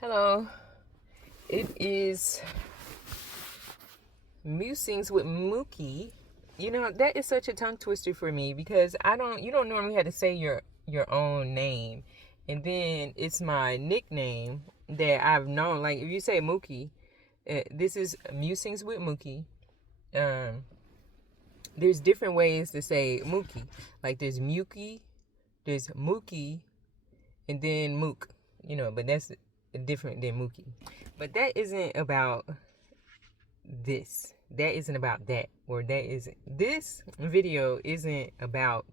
Hello, it is Musings with Mookie. You know, that is such a tongue twister for me because you don't normally have to say your own name. And then it's my nickname that I've known. Like if you say Mookie, this is Musings with Mookie. Um, there's different ways to say Mookie. Like there's Mookie, there's Mookie, and then Mook. But that's different than Mookie. But that isn't about this. That isn't about that. Or this video isn't about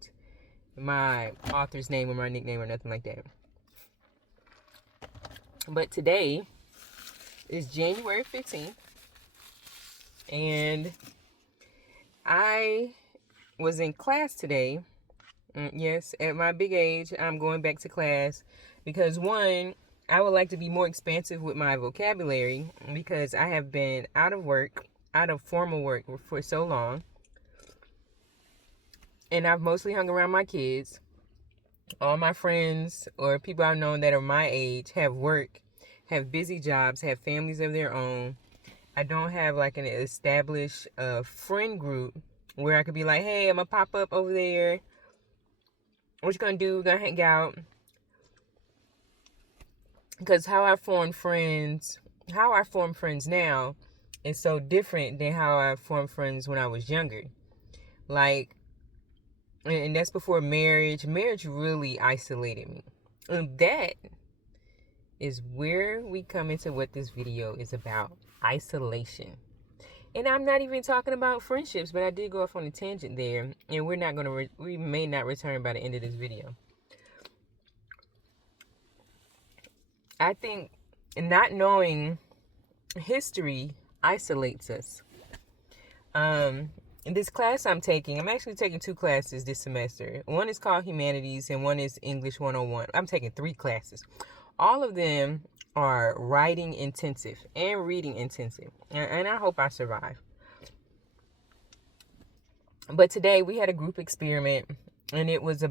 my author's name or my nickname or nothing like that. But today is January 15th. And I was in class today. Yes, at my big age, I'm going back to class because one, I would like to be more expansive with my vocabulary because I have been out of formal work for so long. And I've mostly hung around my kids. All my friends or people I've known that are my age have work, have busy jobs, have families of their own. I don't have like an established friend group where I could be like, hey, I'm going to pop up over there. What you going to do? Going to hang out. Because how I form friends now is so different than how I formed friends when I was younger. Like, and that's before marriage. Marriage really isolated me. And that is where we come into what this video is about. Isolation. And I'm not even talking about friendships, but I did go off on a tangent there. And we may not return by the end of this video. I think not knowing history isolates us. In this class I'm actually taking 2 classes this semester. One is called Humanities and one is English 101. I'm taking 3 classes. All of them are writing intensive and reading intensive. And I hope I survive. But today we had a group experiment and it's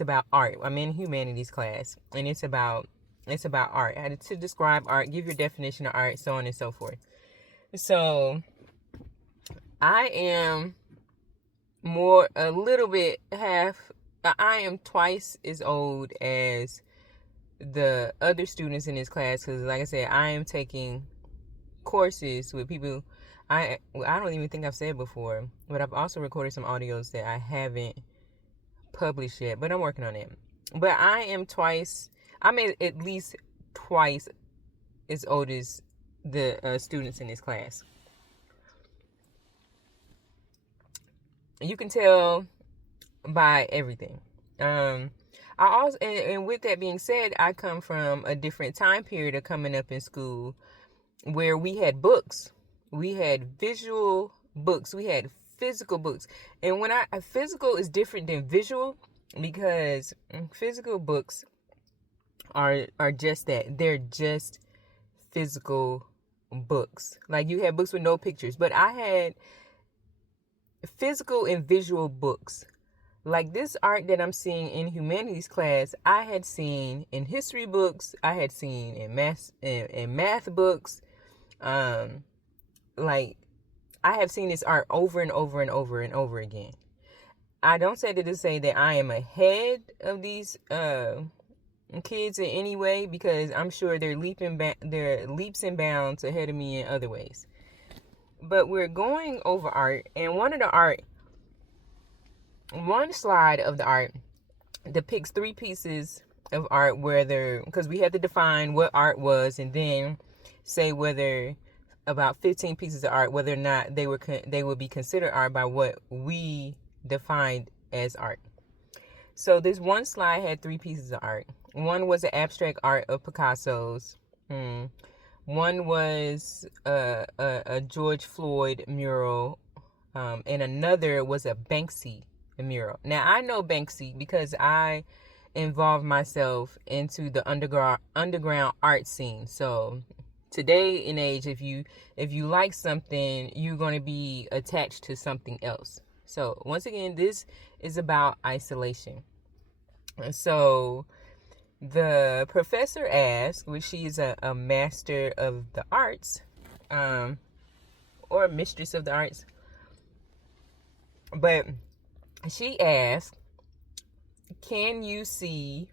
about art. I'm in humanities class and it's about art. I had to describe art, give your definition of art, so on and so forth. So I am I am twice as old as the other students in this class because, like I said, I am taking courses with people I don't even think I've said before, but I've also recorded some audios that I haven't published yet, but I'm working on it. But I'm at least twice as old as the students in this class. You can tell by everything. I also, and with that being said, I come from a different time period of coming up in school where we had books. We had visual books. We had physical books. And physical is different than visual because physical books are just that. They're just physical books. Like you had books with no pictures, but I had physical and visual books. Like this art that I'm seeing in humanities class, I had seen in history books, I had seen in math books. Like I have seen this art over and over and over and over again. I don't say that to say that I am ahead of these kids in any way, because I'm sure they're leaps and bounds ahead of me in other ways. But we're going over art, and one slide of the art depicts 3 pieces of art, because we had to define what art was and then say whether about 15 pieces of art, whether or not they would be considered art by what we defined as art. So this one slide had 3 pieces of art. One was an abstract art of Picasso's. One was a George Floyd mural, and another was a Banksy mural. Now I know Banksy because I involved myself into the underground art scene. So today in age, if you like something, you're going to be attached to something else. So once again, this is about isolation. So the professor asked, which she's a master of the arts, or mistress of the arts, but she asked, can you see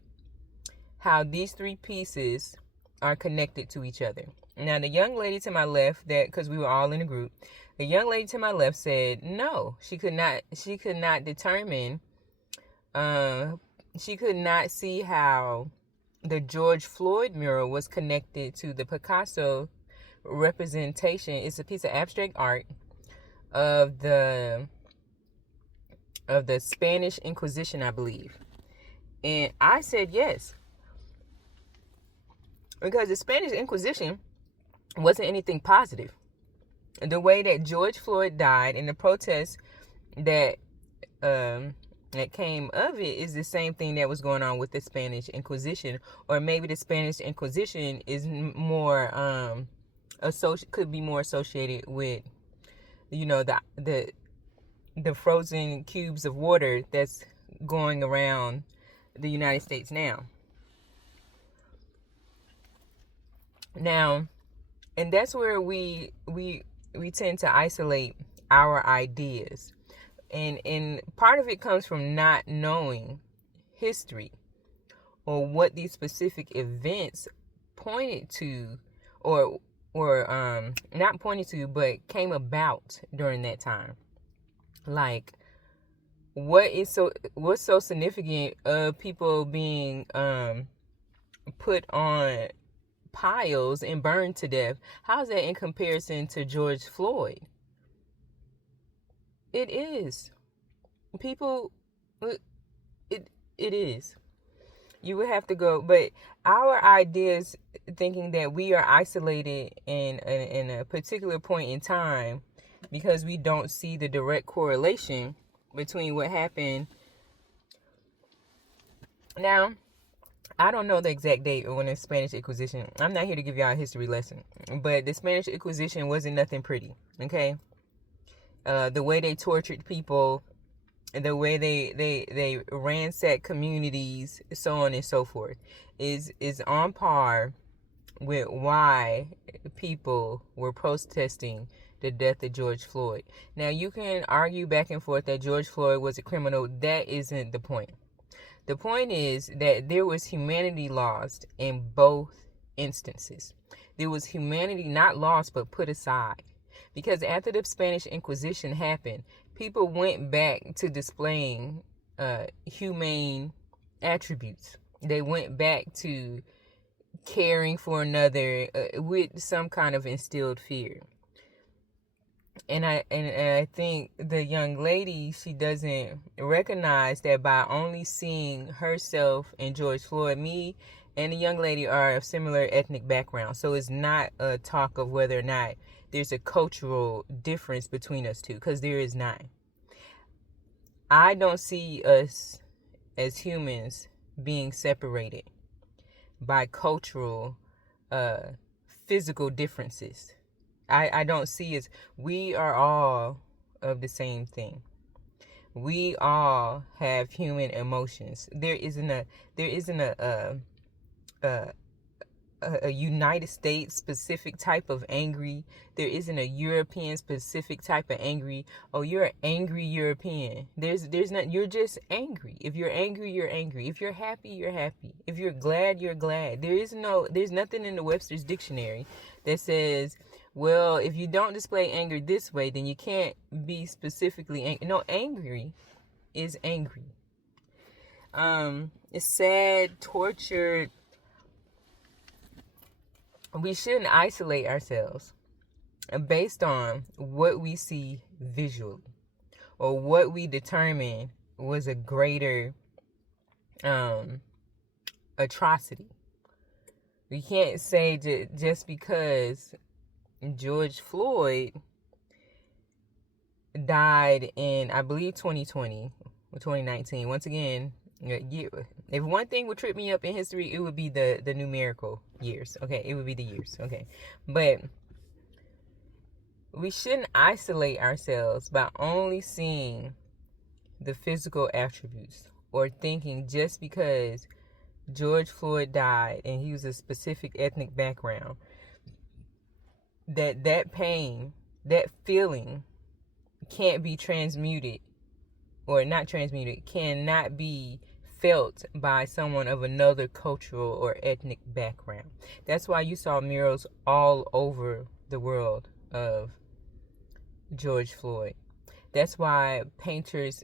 how these three pieces are connected to each other? Now, the young lady to my left, that because we were all in a group, the young lady to my left said no, she could not determine, she could not see how the George Floyd mural was connected to the Picasso representation. It's a piece of abstract art of the Spanish Inquisition, I believe. And I said yes, because the Spanish Inquisition wasn't anything positive. The way that George Floyd died and the protests that that came of it is the same thing that was going on with the Spanish Inquisition. Or maybe the Spanish Inquisition is more could be more associated with, you know, the frozen cubes of water that's going around the United States now. And that's where we tend to isolate our ideas. And part of it comes from not knowing history or what these specific events pointed to, or not pointed to, but came about during that time. Like, what's so significant of people being put on piles and burned to death? How's that in comparison to George Floyd? It is. People, it is. You would have to go, but our ideas, thinking that we are isolated in a particular point in time because we don't see the direct correlation between what happened. Now, I don't know the exact date when the Spanish Inquisition. I'm not here to give y'all a history lesson, but the Spanish Inquisition wasn't nothing pretty. Okay. The way they tortured people, the way they ransacked communities, so on and so forth, is on par with why people were protesting the death of George Floyd. Now, you can argue back and forth that George Floyd was a criminal. That isn't the point. The point is that there was humanity lost in both instances. There was humanity not lost, but put aside. Because after the Spanish Inquisition happened, people went back to displaying humane attributes. They went back to caring for another with some kind of instilled fear. And I think the young lady, she doesn't recognize that by only seeing herself and George Floyd. Me and the young lady are of similar ethnic background, so it's not a talk of whether or not there's a cultural difference between us two, because there is not. I don't see us as humans being separated by cultural, physical differences. I don't see us. We are all of the same thing. We all have human emotions. There isn't a United States specific type of angry. There isn't a European specific type of angry. Oh, you're an angry European. There's not. You're just angry. If you're angry, you're angry. If you're happy, you're happy. If you're glad, you're glad. There's nothing in the Webster's dictionary that says, well, if you don't display anger this way, then you can't be specifically angry. No, angry is angry. It's sad, tortured. We shouldn't isolate ourselves based on what we see visually or what we determine was a greater atrocity. We can't say just because George Floyd died in, I believe, 2020 or 2019. Once again, if one thing would trip me up in history, it would be the numerical years. Okay, it would be the years. Okay, but we shouldn't isolate ourselves by only seeing the physical attributes or thinking just because George Floyd died and he was a specific ethnic background, that pain, that feeling can't be transmuted, or not transmuted, cannot be felt by someone of another cultural or ethnic background. That's why you saw murals all over the world of George Floyd. That's why painters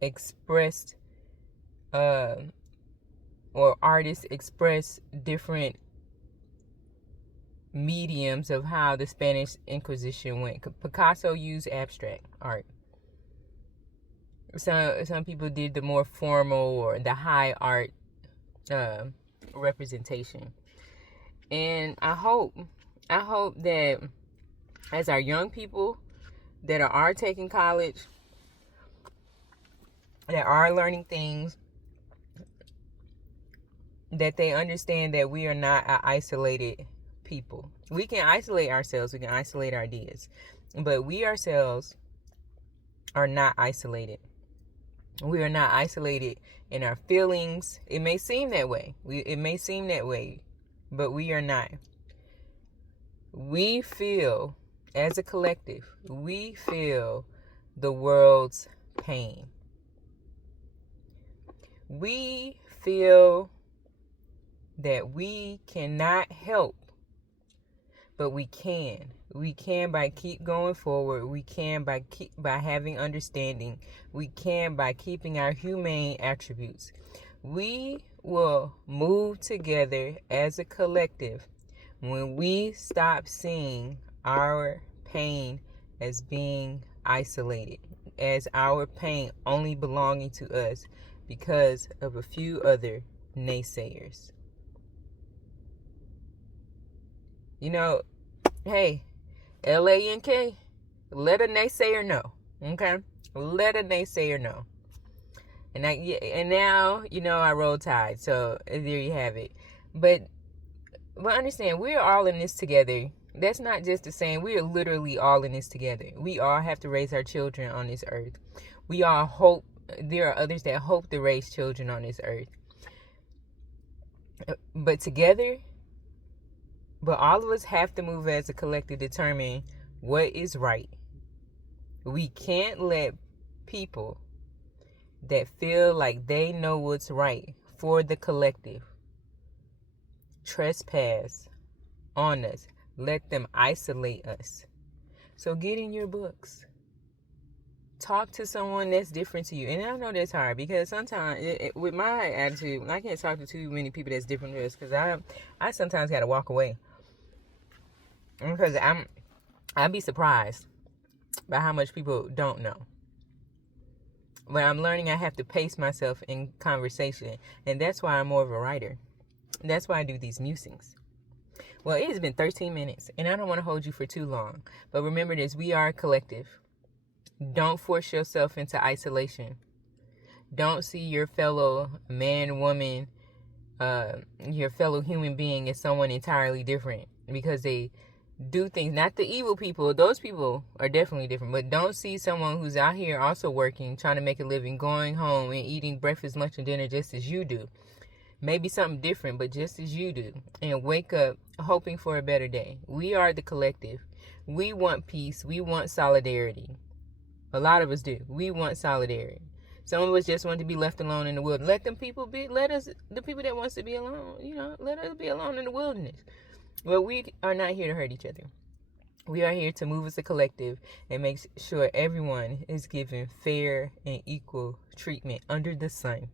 expressed or artists express different mediums of how the Spanish Inquisition went. Picasso used abstract art. Some people did the more formal or the high art representation. And I hope that as our young people that are taking college, that are learning things, that they understand that we are not an isolated people. We can isolate ourselves, we can isolate our ideas, but we ourselves are not isolated. We are not isolated in our feelings. It may seem that way. But we are not. We feel, as a collective, we feel the world's pain. We feel that we cannot help, but we can. We can by keep going forward. We can by having understanding. We can by keeping our humane attributes. We will move together as a collective when we stop seeing our pain as being isolated, as our pain only belonging to us because of a few other naysayers. You know, hey, LANK, let a naysayer know, okay? Let a naysayer know. And now, I roll tide, so there you have it. But understand, we're all in this together. That's not just the saying. We are literally all in this together. We all have to raise our children on this earth. We all hope, there are others that hope to raise children on this earth. But together, all of us have to move as a collective to determine what is right. We can't let people that feel like they know what's right for the collective trespass on us. Let them isolate us. So get in your books. Talk to someone that's different to you. And I know that's hard because sometimes with my attitude, I can't talk to too many people that's different to us because I sometimes got to walk away. Because I'd be surprised by how much people don't know. But I'm learning I have to pace myself in conversation. And that's why I'm more of a writer. That's why I do these musings. Well, it has been 13 minutes, and I don't want to hold you for too long. But remember this, we are a collective. Don't force yourself into isolation. Don't see your fellow man, woman, your fellow human being as someone entirely different because they do things, not the evil people. Those people are definitely different. But don't see someone who's out here also working, trying to make a living, going home and eating breakfast, lunch, and dinner just as you do. Maybe something different, but just as you do. And wake up hoping for a better day. We are the collective. We want peace. We want solidarity. A lot of us do. We want solidarity. Some of us just want to be left alone in the wilderness. Let them people be. Let us, the people that wants to be alone, let us be alone in the wilderness. Well, we are not here to hurt each other. We are here to move as a collective and make sure everyone is given fair and equal treatment under the sun.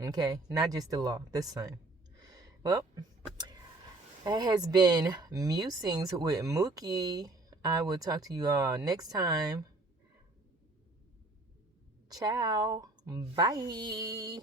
Okay? Not just the law, the sun. Well, that has been Musings with Mookie. I will talk to you all next time. Ciao. Bye.